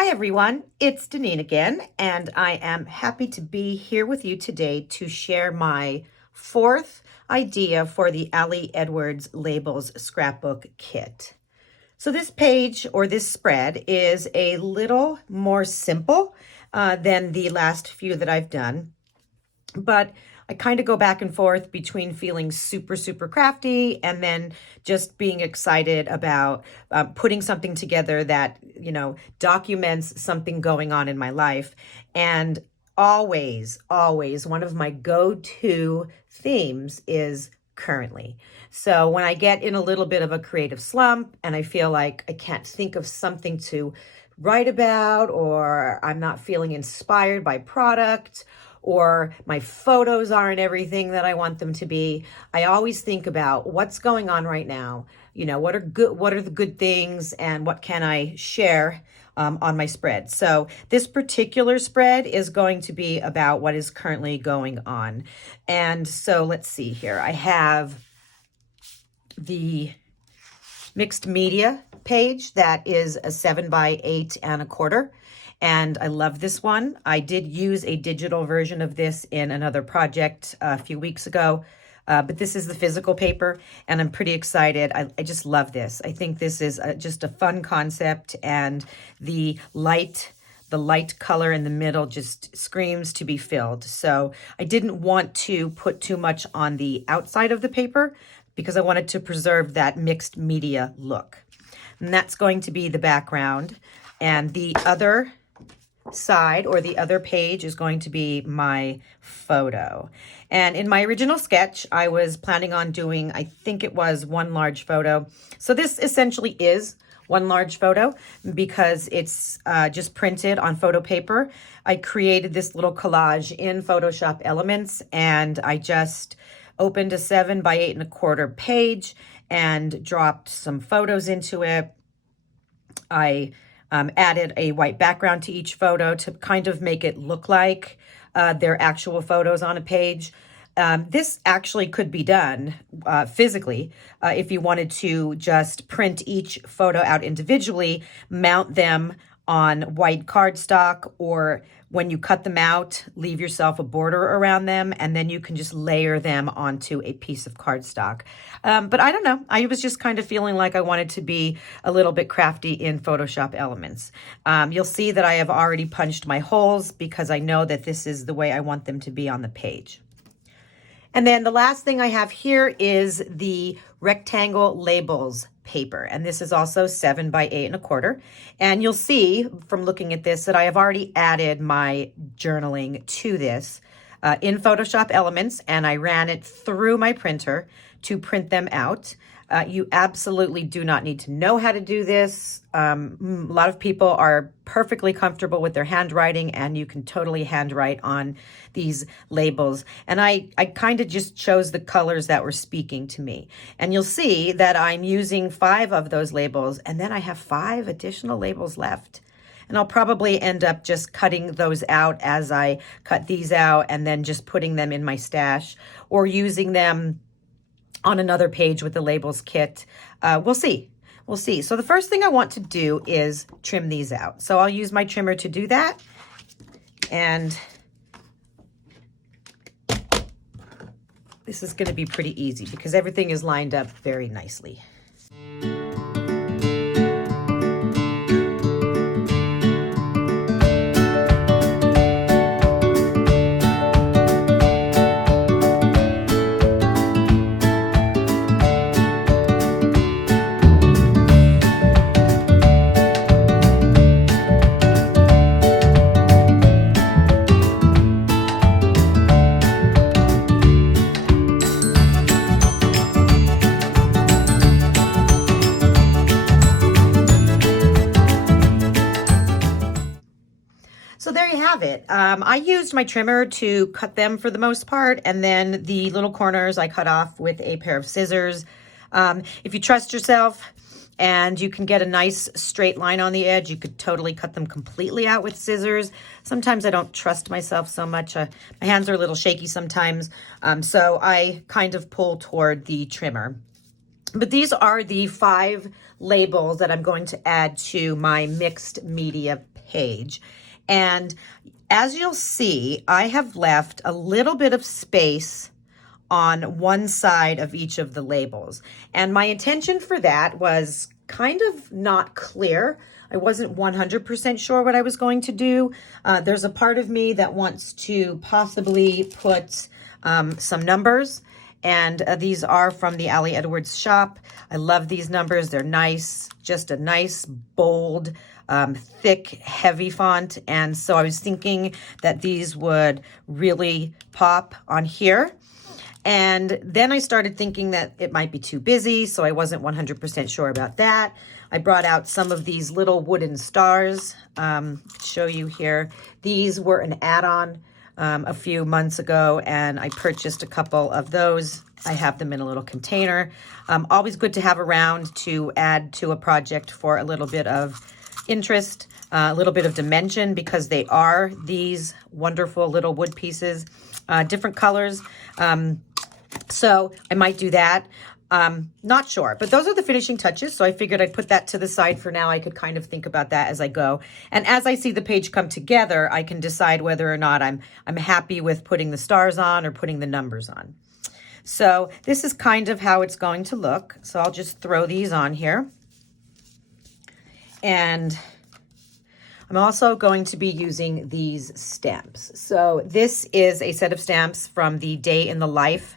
Hi everyone, it's Deneen again, and I am happy to be here with you today to share my fourth idea for the Ali Edwards Labels Scrapbook Kit. So this page or this spread is a little more simple than the last few that I've done, but I kind of go back and forth between feeling super crafty and then just being excited about putting something together that, documents something going on in my life. And always, one of my go-to themes is currently. So when I get in a little bit of a creative slump and I feel like I can't think of something to write about, or I'm not feeling inspired by product, or my photos aren't everything that I want them to be, I always think about what's going on right now. What are the good things and what can I share on my spread. So this particular spread is going to be about what is currently going on. And so let's see here. I have the mixed media page that is a 7 by 8 1/4. And I love this one. I did use a digital version of this in another project a few weeks ago, but this is the physical paper, and I'm pretty excited. I just love this. I think this is just a fun concept, and the light color in the middle just screams to be filled. So I didn't want to put too much on the outside of the paper because I wanted to preserve that mixed media look. And that's going to be the background. And the other side or the other page is going to be my photo. And in my original sketch, I was planning on doing, I think it was one large photo. So this essentially is one large photo because it's just printed on photo paper. I created this little collage in Photoshop Elements, and I just opened a 7 by 8 1/4 page and dropped some photos into it. I added a white background to each photo to kind of make it look like they're actual photos on a page. This actually could be done physically if you wanted to just print each photo out individually, mount them on white cardstock, or when you cut them out, leave yourself a border around them, and then you can just layer them onto a piece of cardstock. But I don't know. I was just kind of feeling like I wanted to be a little bit crafty in Photoshop Elements. You'll see that I have already punched my holes because I know that this is the way I want them to be on the page. And then the last thing I have here is the rectangle labels paper. And this is also 7 by 8 1/4. And you'll see from looking at this that I have already added my journaling to this in Photoshop Elements, and I ran it through my printer to print them out. You absolutely do not need to know how to do this. A lot of people are perfectly comfortable with their handwriting, and you can totally handwrite on these labels. And I kind of just chose the colors that were speaking to me. And you'll see that I'm using 5 of those labels, and then I have 5 additional labels left. And I'll probably end up just cutting those out as I cut these out, and then just putting them in my stash or using them on another page with the labels kit. We'll see. So the first thing I want to do is trim these out. So I'll use my trimmer to do that. And this is going to be pretty easy because everything is lined up very nicely. So there you have it. I used my trimmer to cut them for the most part, and then the little corners I cut off with a pair of scissors. If you trust yourself and you can get a nice straight line on the edge, you could totally cut them completely out with scissors. Sometimes I don't trust myself so much. My hands are a little shaky sometimes, so I kind of pull toward the trimmer. But these are the 5 labels that I'm going to add to my mixed media page. And as you'll see, I have left a little bit of space on one side of each of the labels. And my intention for that was kind of not clear. I wasn't 100% sure what I was going to do. There's a part of me that wants to possibly put some numbers, and these are from the Ali Edwards shop. I love these numbers. They're nice, just a nice, bold, thick, heavy font. And so I was thinking that these would really pop on here. And then I started thinking that it might be too busy, so I wasn't 100% sure about that. I brought out some of these little wooden stars. Show you here. These were an add-on a few months ago, and I purchased a couple of those. I have them in a little container. Always good to have around to add to a project for a little bit of interest, a little bit of dimension, because they are these wonderful little wood pieces, different colors. So I might do that. Not sure, but those are the finishing touches. So I figured I'd put that to the side for now. I could kind of think about that as I go. And as I see the page come together, I can decide whether or not I'm happy with putting the stars on or putting the numbers on. So this is kind of how it's going to look. So I'll just throw these on here. And I'm also going to be using these stamps. So this is a set of stamps from the Day in the Life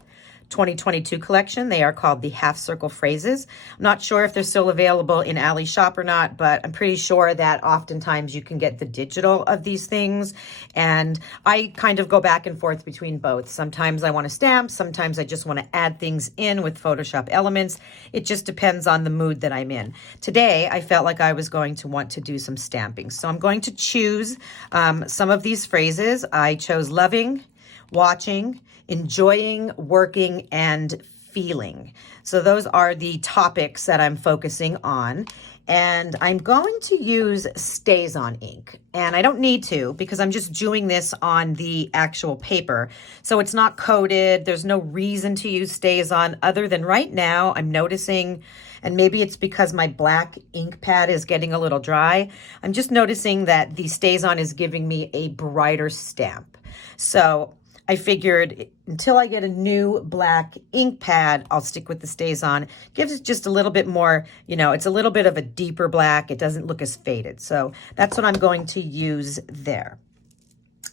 2022 collection. They are called the half circle phrases. I'm not sure if they're still available in Ali shop or not, but I'm pretty sure that oftentimes you can get the digital of these things. And I kind of go back and forth between both. Sometimes I want to stamp, sometimes I just want to add things in with Photoshop elements. It just depends on the mood that I'm in. Today, I felt like I was going to want to do some stamping. So I'm going to choose some of these phrases. I chose loving, watching, enjoying, working, and feeling. So those are the topics that I'm focusing on. And I'm going to use StazOn ink. And I don't need to, because I'm just doing this on the actual paper. So it's not coated. There's no reason to use StazOn other than right now I'm noticing, and maybe it's because my black ink pad is getting a little dry, I'm just noticing that the StazOn is giving me a brighter stamp. So I figured until I get a new black ink pad, I'll stick with the StazOn. Gives it just a little bit more, it's a little bit of a deeper black. It doesn't look as faded. So that's what I'm going to use there.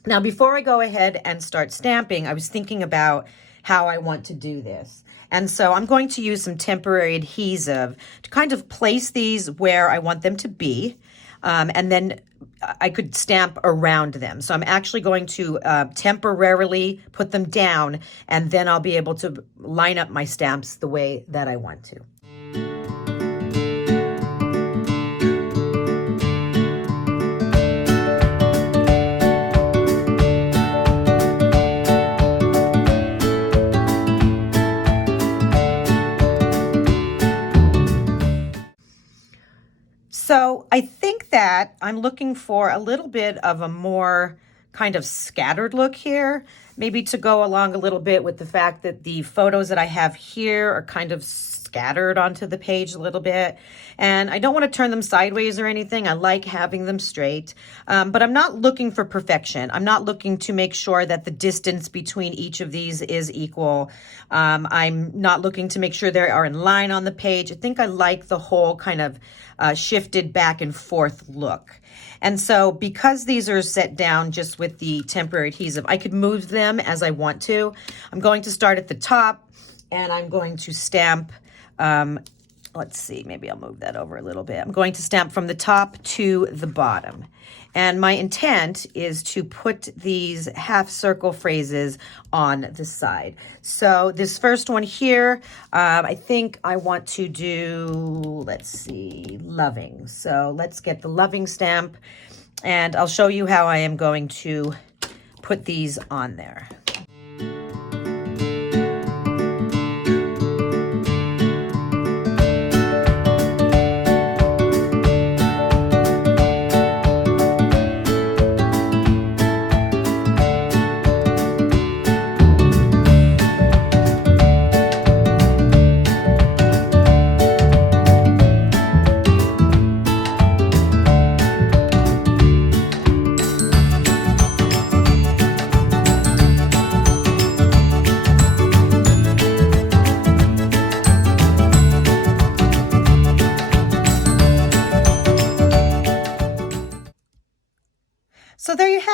Now, before I go ahead and start stamping, I was thinking about how I want to do this. And so I'm going to use some temporary adhesive to kind of place these where I want them to be. And then I could stamp around them. So I'm actually going to temporarily put them down, and then I'll be able to line up my stamps the way that I want to. So I think that I'm looking for a little bit of a more kind of scattered look here, maybe to go along a little bit with the fact that the photos that I have here are kind of scattered onto the page a little bit. And I don't want to turn them sideways or anything. I like having them straight, but I'm not looking for perfection. I'm not looking to make sure that the distance between each of these is equal. I'm not looking to make sure they are in line on the page. I think I like the whole kind of shifted back and forth look. And so because these are set down just with the temporary adhesive, I could move them as I want to. I'm going to start at the top, and I'm going to stamp, let's see, maybe I'll move that over a little bit. I'm going to stamp from the top to the bottom. And my intent is to put these half circle phrases on the side. So this first one here, I think I want to do, let's see, loving. So let's get the loving stamp, and I'll show you how I am going to put these on there.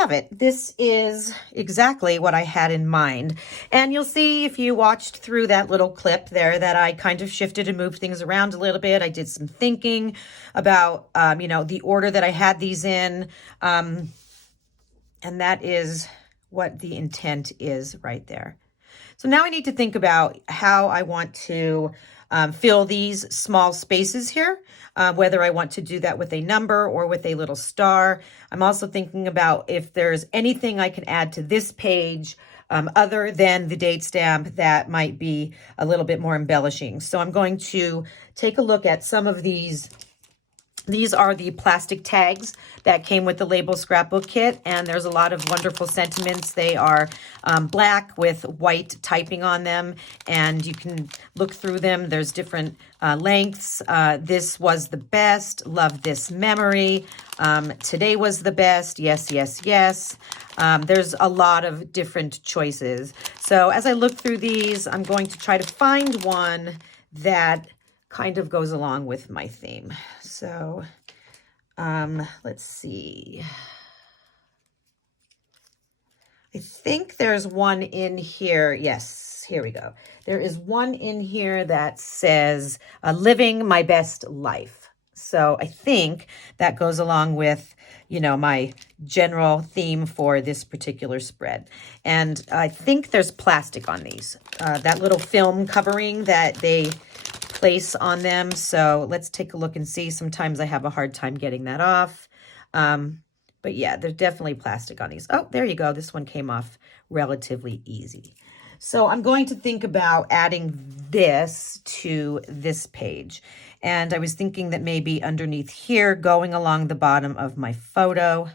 have it. This is exactly what I had in mind. And you'll see if you watched through that little clip there that I kind of shifted and moved things around a little bit. I did some thinking about, the order that I had these in. And that is what the intent is right there. So now I need to think about how I want to fill these small spaces here, whether I want to do that with a number or with a little star. I'm also thinking about if there's anything I can add to this page other than the date stamp that might be a little bit more embellishing. So I'm going to take a look at some of these. These are the plastic tags that came with the label scrapbook kit, and there's a lot of wonderful sentiments. They are black with white typing on them, and you can look through them. There's different lengths. This was the best. Love this memory. Today was the best. Yes, yes, yes. There's a lot of different choices. So as I look through these, I'm going to try to find one that kind of goes along with my theme. So let's see. I think there's one in here. Yes, here we go. There is one in here that says living my best life. So I think that goes along with, my general theme for this particular spread. And I think there's plastic on these. That little film covering that they place on them. So let's take a look and see. Sometimes I have a hard time getting that off. But yeah, there's definitely plastic on these. Oh, there you go. This one came off relatively easy. So I'm going to think about adding this to this page. And I was thinking that maybe underneath here, going along the bottom of my photo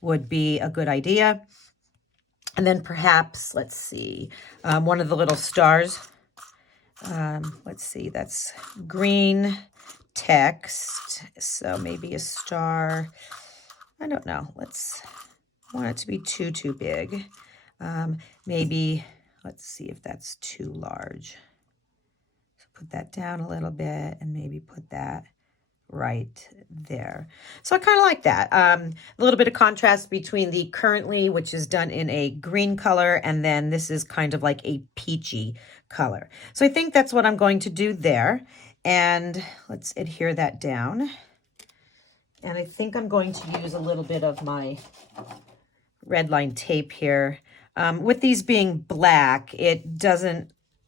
would be a good idea. And then perhaps, let's see, one of the little stars. Let's see, that's green text. So maybe a star. I don't know. I want it to be too big. Maybe, let's see if that's too large. So put that down a little bit and maybe put that right there. So I kind of like that. A little bit of contrast between the currently, which is done in a green color, and then this is kind of like a peachy color. So I think that's what I'm going to do there. And let's adhere that down. And I think I'm going to use a little bit of my red line tape here. With these being black,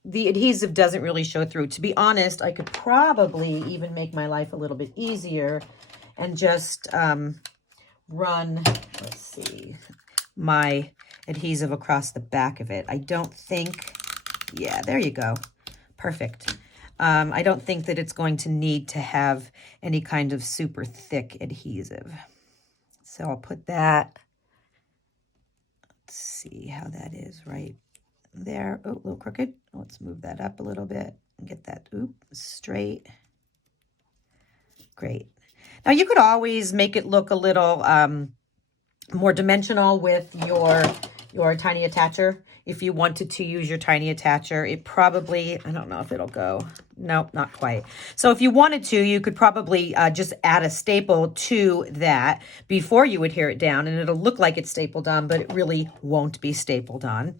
the adhesive doesn't really show through. To be honest, I could probably even make my life a little bit easier and just run, let's see, my adhesive across the back of it. I don't think, yeah, there you go. Perfect. I don't think that it's going to need to have any kind of super thick adhesive. So I'll put that, let's see how that is right there. Oh, a little crooked. Let's move that up a little bit and get that straight. Great. Now you could always make it look a little more dimensional with your tiny attacher. If you wanted to use your tiny attacher, it probably, I don't know if it'll go. Nope, not quite. So if you wanted to, you could probably just add a staple to that before you adhere it down, and it'll look like it's stapled on, but it really won't be stapled on.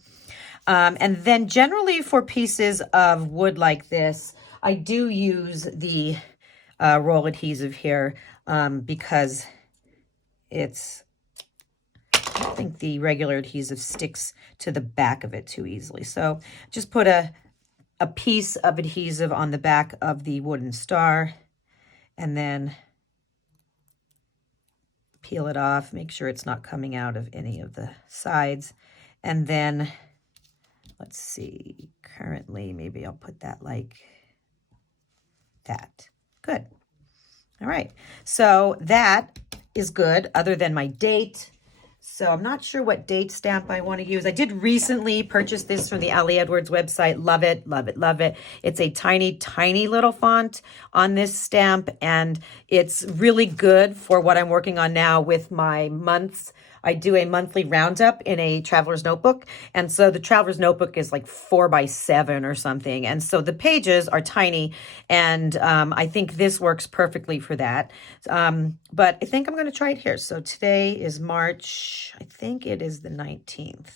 And then generally for pieces of wood like this, I do use the roll adhesive here because I think the regular adhesive sticks to the back of it too easily. So just put a piece of adhesive on the back of the wooden star and then peel it off. Make sure it's not coming out of any of the sides. And then, let's see, currently, maybe I'll put that like that. Good. All right. So that is good other than my date. So I'm not sure what date stamp I want to use. I did recently purchase this from the Ali Edwards website. Love it, love it, love it. It's a tiny, tiny little font on this stamp, and it's really good for what I'm working on now with my months I do a monthly roundup in a traveler's notebook. And so the traveler's notebook is like 4x7 or something. And so the pages are tiny. And I think this works perfectly for that. But I think I'm going to try it here. So today is March, I think it is the 19th.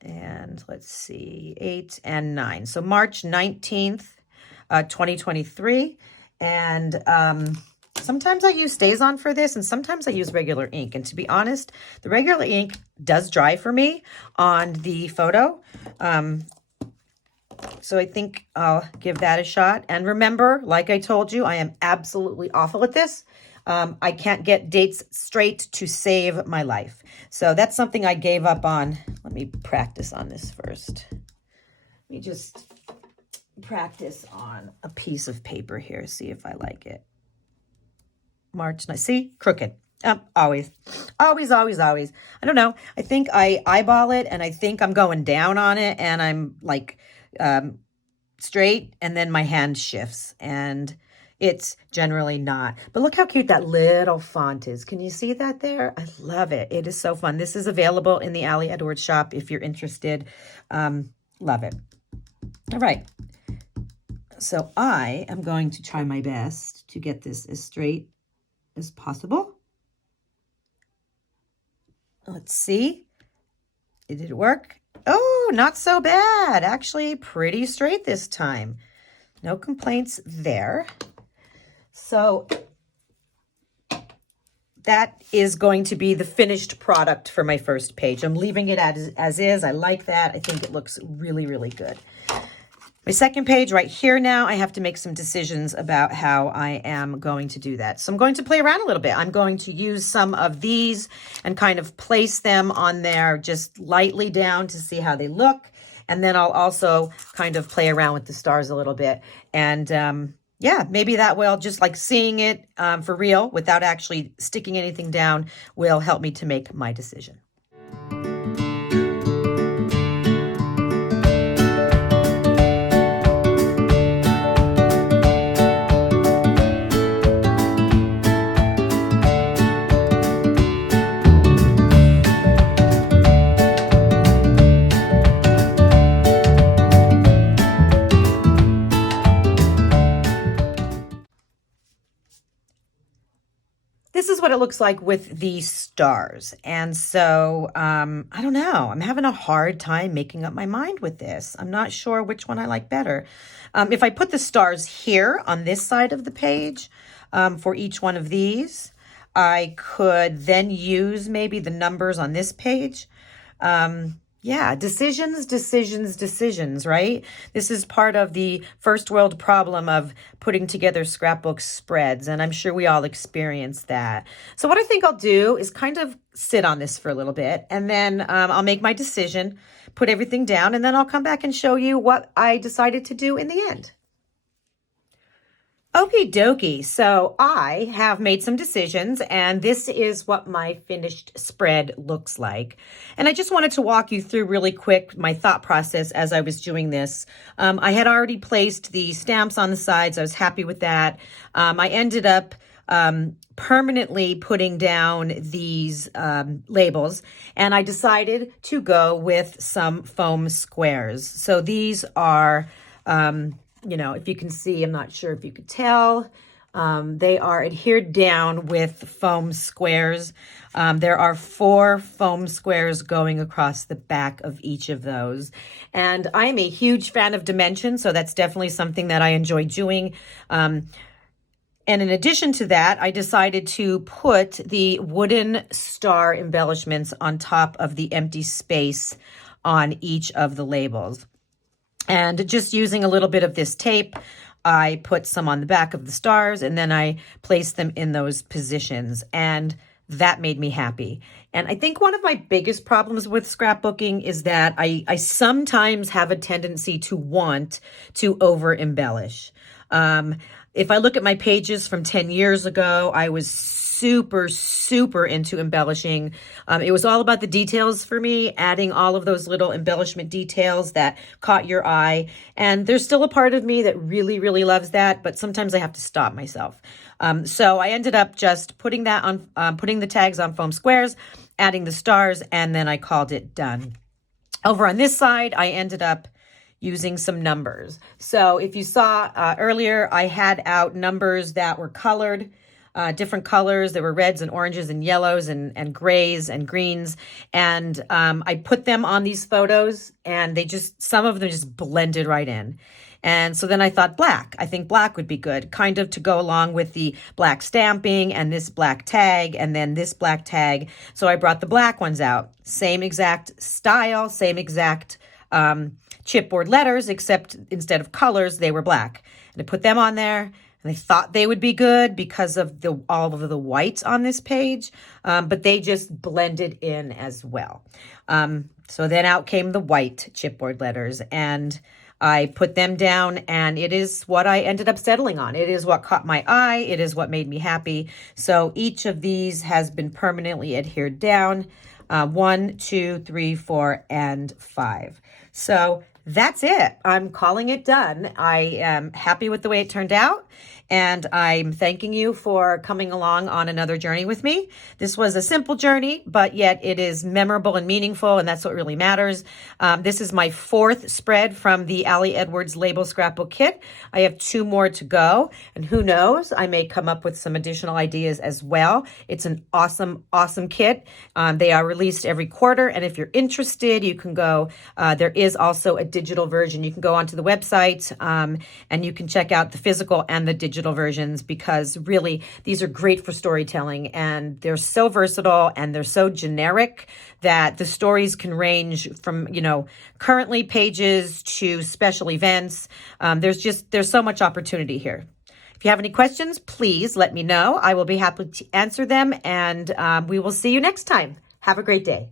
And let's see, 8 and 9. So March 19th, 2023. And sometimes I use StazOn for this, and sometimes I use regular ink. And to be honest, the regular ink does dry for me on the photo. So I think I'll give that a shot. And remember, like I told you, I am absolutely awful at this. I can't get dates straight to save my life. So that's something I gave up on. Let me practice on this first. Let me just practice on a piece of paper here, see if I like it. March 9th. See? Crooked. Always. Always, always, always. I don't know. I think I eyeball it, and I think I'm going down on it, and I'm like straight, and then my hand shifts, and it's generally not. But look how cute that little font is. Can you see that there? I love it. It is so fun. This is available in the Ali Edwards shop if you're interested. Love it. All right. So I am going to try my best to get this as straight as possible. Let's see. Did it work? Oh, not so bad. Actually, pretty straight this time. No complaints there. So that is going to be the finished product for my first page. I'm leaving it as is. I like that. I think it looks really, really good. My second page right here now, I have to make some decisions about how I am going to do that. So I'm going to play around a little bit. I'm going to use some of these and kind of place them on there just lightly down to see how they look. And then I'll also kind of play around with the stars a little bit. And yeah, maybe that will, just like seeing it for real without actually sticking anything down, will help me to make my decision. This is what it looks like with the stars. And so, I don't know. I'm having a hard time making up my mind with this. I'm not sure which one I like better. If I put the stars here on this side of the page for each one of these, I could then use maybe the numbers on this page. Yeah, decisions, decisions, decisions, right? This is part of the first world problem of putting together scrapbook spreads, and I'm sure we all experience that. So what I think I'll do is kind of sit on this for a little bit, and then I'll make my decision, put everything down, and then I'll come back and show you what I decided to do in the end. Okie dokie, so I have made some decisions, and this is what my finished spread looks like. And I just wanted to walk you through really quick my thought process as I was doing this. I had already placed the stamps on the sides. I was happy with that. I ended up permanently putting down these labels, and I decided to go with some foam squares. So these are you know, if you can see, I'm not sure if you could tell, they are adhered down with foam squares. There are 4 foam squares going across the back of each of those. And I am a huge fan of dimension, so that's definitely something that I enjoy doing. And in addition to that, I decided to put the wooden star embellishments on top of the empty space on each of the labels. And just using a little bit of this tape, I put some on the back of the stars, and then I placed them in those positions, and that made me happy. And I think one of my biggest problems with scrapbooking is that I sometimes have a tendency to want to over embellish. If I look at my pages from 10 years ago, I was super, super into embellishing. It was all about the details for me, adding all of those little embellishment details that caught your eye. And there's still a part of me that really, really loves that, but sometimes I have to stop myself. So I ended up just putting that on, putting the tags on foam squares, adding the stars, and then I called it done. Over on this side, I ended up using some numbers. So if you saw earlier, I had out numbers that were colored, different colors. There were reds and oranges and yellows and grays and greens. And I put them on these photos, and some of them just blended right in. And so then I thought black. I think black would be good, kind of to go along with the black stamping and this black tag and then this black tag. So I brought the black ones out. Same exact style, same exact chipboard letters, except instead of colors, they were black. And I put them on there, and I thought they would be good because of all of the whites on this page, but they just blended in as well. So then out came the white chipboard letters, and I put them down, and it is what I ended up settling on. It is what caught my eye. It is what made me happy. So each of these has been permanently adhered down. 1, 2, 3, 4, and 5. So that's it. I'm calling it done. I am happy with the way it turned out, and I'm thanking you for coming along on another journey with me. This was a simple journey, but yet it is memorable and meaningful, and that's what really matters. This is my 4th spread from the Ali Edwards Label Scrapbook Kit. I have 2 more to go, and who knows, I may come up with some additional ideas as well. It's an awesome, awesome kit. They are released every quarter, and if you're interested, you can go. There is also a digital version. You can go onto the website and you can check out the physical and the digital versions, because really these are great for storytelling, and they're so versatile and they're so generic that the stories can range from, currently pages to special events. There's so much opportunity here. If you have any questions, please let me know. I will be happy to answer them, and we will see you next time. Have a great day.